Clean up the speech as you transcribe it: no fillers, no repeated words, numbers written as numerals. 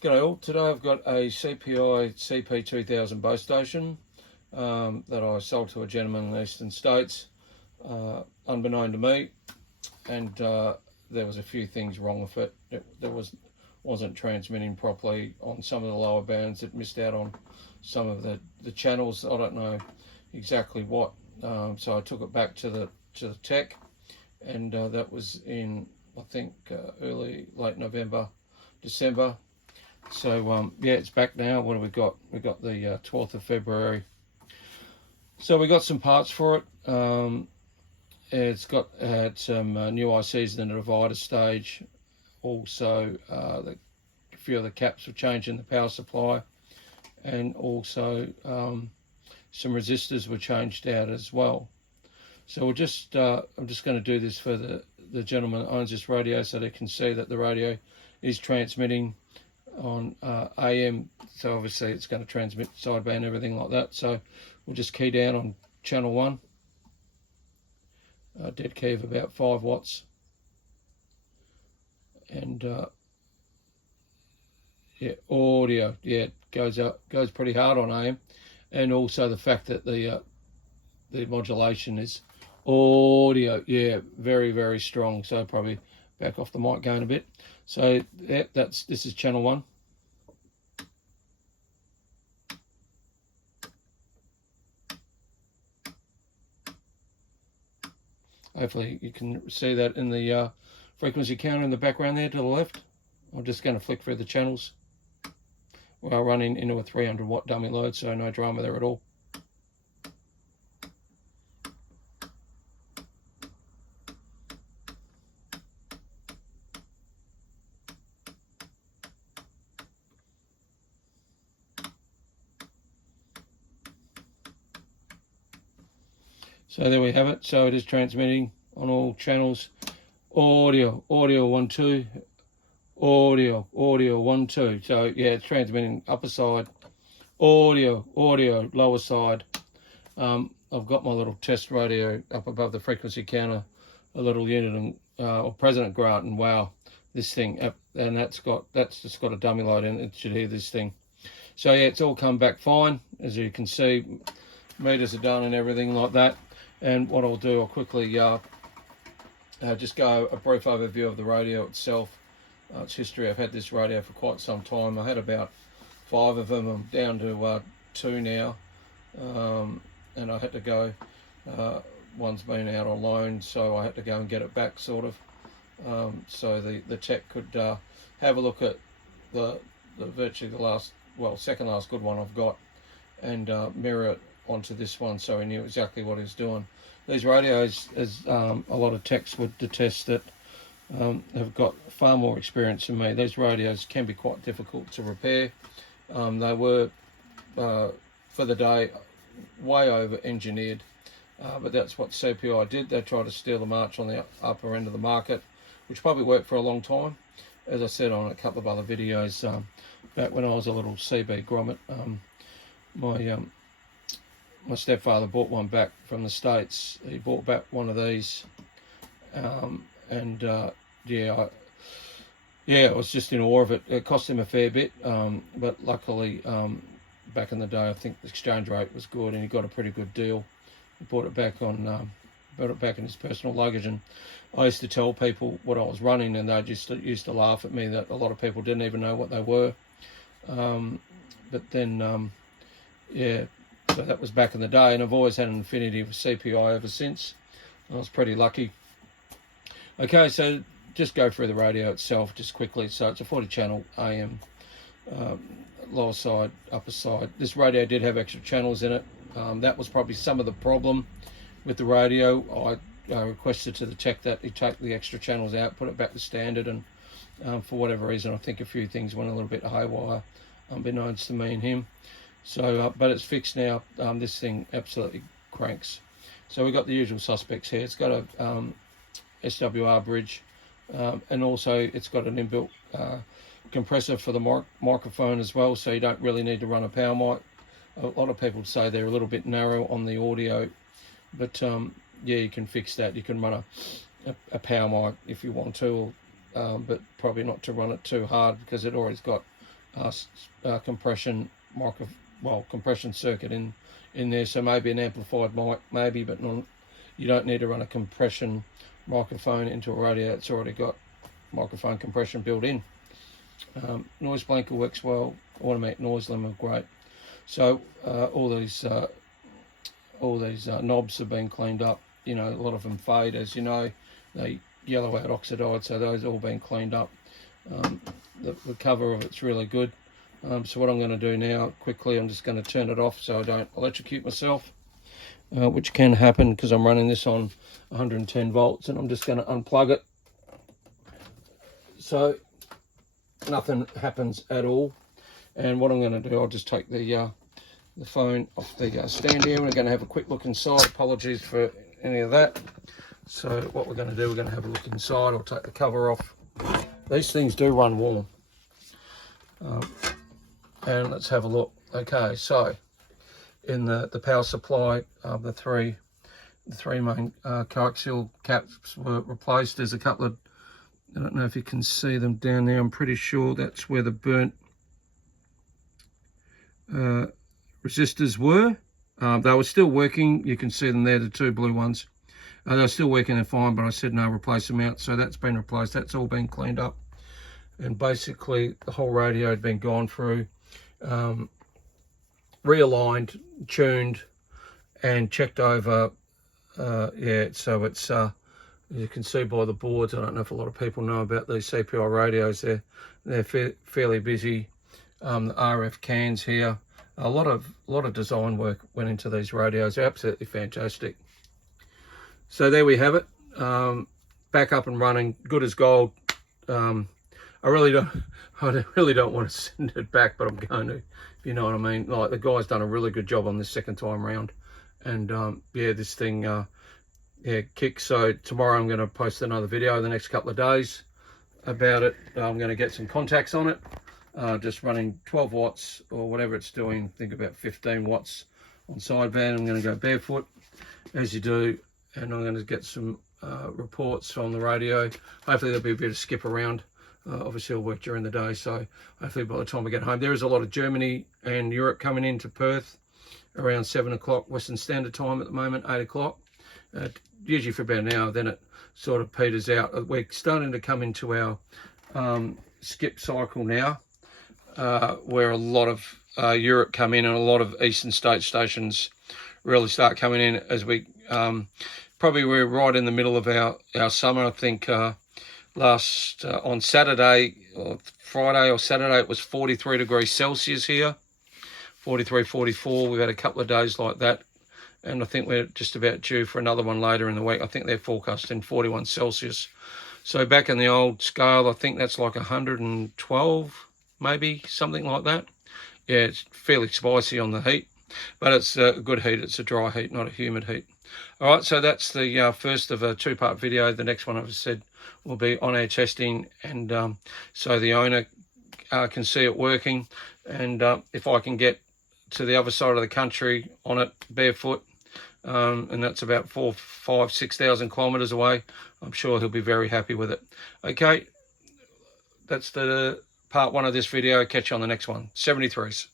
G'day all. Today I've got a CPI CP2000 base station that I sold to a gentleman in the eastern states, unbeknown to me, and there was a few things wrong with it. There wasn't transmitting properly on some of the lower bands. It missed out on some of the channels. I don't know exactly what. So I took it back to the tech, and that was in I think late November, December. So yeah, it's back now. What have we got? We got the 12th of February. So we got some parts for it. It's got had some new ICs in the divider stage. Also, a few of the caps were changed in the power supply, and also some resistors were changed out as well. So we'll just I'm just going to do this for the gentleman that owns this radio, so they can see that the radio is transmitting on AM, so obviously it's going to transmit sideband, everything like that. So we'll just key down on channel 1, dead key of about 5 watts, and yeah, audio, yeah, goes pretty hard on AM, and also the fact that the modulation is audio, yeah, very, very strong. So probably back off the mic gain a bit. So yeah, this is channel 1. Hopefully you can see that in the frequency counter in the background there to the left. I'm just going to flick through the channels. We're running into a 300 watt dummy load, so no drama there at all. So there we have it. So it is transmitting on all channels. Audio 1 2, audio 1 2. So yeah, it's transmitting upper side, audio lower side. I've got my little test radio up above the frequency counter, a little unit, or President Grant, and wow, this thing, and that's just got a dummy load in it. It should hear this thing. So yeah, it's all come back fine, as you can see. Meters are done and everything like that. And what I'll do, I'll quickly just go a brief overview of the radio itself, its history. I've had this radio for quite some time. I had about 5 of them. I'm down to 2 now, and I had to go. One's been out on loan, so I had to go and get it back, sort of. So the tech could have a look at the virtually second last good one I've got, and mirror it onto this one, so he knew exactly what he was doing. These radios, as a lot of techs would detest, that have got far more experience than me. These radios can be quite difficult to repair. They were, for the day, way over engineered, but that's what CPI did. They tried to steal the march on the upper end of the market, which probably worked for a long time. As I said on a couple of other videos, back when I was a little CB grommet, my stepfather bought one back from the States. He bought back one of these, and yeah, I was just in awe of it. It cost him a fair bit, but luckily, back in the day, I think the exchange rate was good, and he got a pretty good deal. He bought it back in his personal luggage, and I used to tell people what I was running, and they just used to laugh at me that a lot of people didn't even know what they were. But then, yeah. So that was back in the day, and I've always had an affinity for CPI ever since. I was pretty lucky. Okay, so just go through the radio itself just quickly. So it's a 40 channel AM, lower side, upper side. This radio did have extra channels in it. That was probably some of the problem with the radio. I requested to the tech that he take the extra channels out, put it back to standard, and for whatever reason, I think a few things went a little bit haywire, unbeknownst to me and him. So, but it's fixed now. This thing absolutely cranks. So we've got the usual suspects here. It's got a SWR bridge, and also it's got an inbuilt compressor for the microphone as well, so you don't really need to run a power mic. A lot of people say they're a little bit narrow on the audio, but yeah, you can fix that. You can run a power mic if you want to, but probably not to run it too hard, because it already got compression compression circuit in there. So maybe an amplified mic, maybe, but you don't need to run a compression microphone into a radio. It's already got microphone compression built in. Noise blanker works well. Automatic noise limiter, great. So all these knobs have been cleaned up. You know, a lot of them fade, as you know. They yellow out, oxidized, so those all been cleaned up. The cover of it's really good. So what I'm going to do now, quickly, I'm just going to turn it off so I don't electrocute myself, which can happen because I'm running this on 110 volts, and I'm just going to unplug it so nothing happens at all. And what I'm going to do, I'll just take the phone off the stand here. We're going to have a quick look inside. Apologies for any of that. So what we're going to do, we're going to have a look inside. I'll take the cover off. These things do run warm. And let's have a look. Okay, so in the power supply, the three main coaxial caps were replaced. There's a couple of, I don't know if you can see them down there. I'm pretty sure that's where the burnt resistors were. They were still working. You can see them there, the two blue ones. They were still working and fine, but I said no, replace them out. So that's been replaced. That's all been cleaned up. And basically the whole radio had been gone through, realigned, tuned, and checked over. Yeah, so it's, you can see by the boards, I don't know if a lot of people know about these CPI radios. They're fairly busy. The RF cans here. A lot of design work went into these radios. They're absolutely fantastic. So there we have it. Back up and running, good as gold. I really don't want to send it back, but I'm going to, if you know what I mean. Like, the guy's done a really good job on this second time round, and yeah, this thing yeah, kicks. So tomorrow I'm going to post another video in the next couple of days about it. I'm going to get some contacts on it, just running 12 watts or whatever it's doing. I think about 15 watts on sideband. I'm going to go barefoot, as you do, and I'm going to get some reports on the radio. Hopefully there'll be a bit of skip around. Obviously I'll work during the day, so hopefully by the time I get home. There is a lot of Germany and Europe coming into Perth around 7 o'clock Western Standard Time at the moment, 8 o'clock. Usually for about an hour, then it sort of peters out. We're starting to come into our skip cycle now, where a lot of Europe come in and a lot of eastern state stations really start coming in as we probably we're right in the middle of our summer. I think last on Saturday or Friday or Saturday it was 43 degrees Celsius here, 43, 44. We've had a couple of days like that, and I think we're just about due for another one later in the week. I think they're forecasting 41 Celsius. So back in the old scale, I think that's like 112, maybe, something like that. Yeah, it's fairly spicy on the heat, but it's a good heat. It's a dry heat, not a humid heat. All right, so that's the first of a two-part video. The next one, I've said, will be on-air testing, and so the owner can see it working. And if I can get to the other side of the country on it barefoot, and that's about 4,000, 5,000, 6,000 kilometers away, I'm sure he'll be very happy with it. Okay, that's the part one of this video. Catch you on the next one. 73s.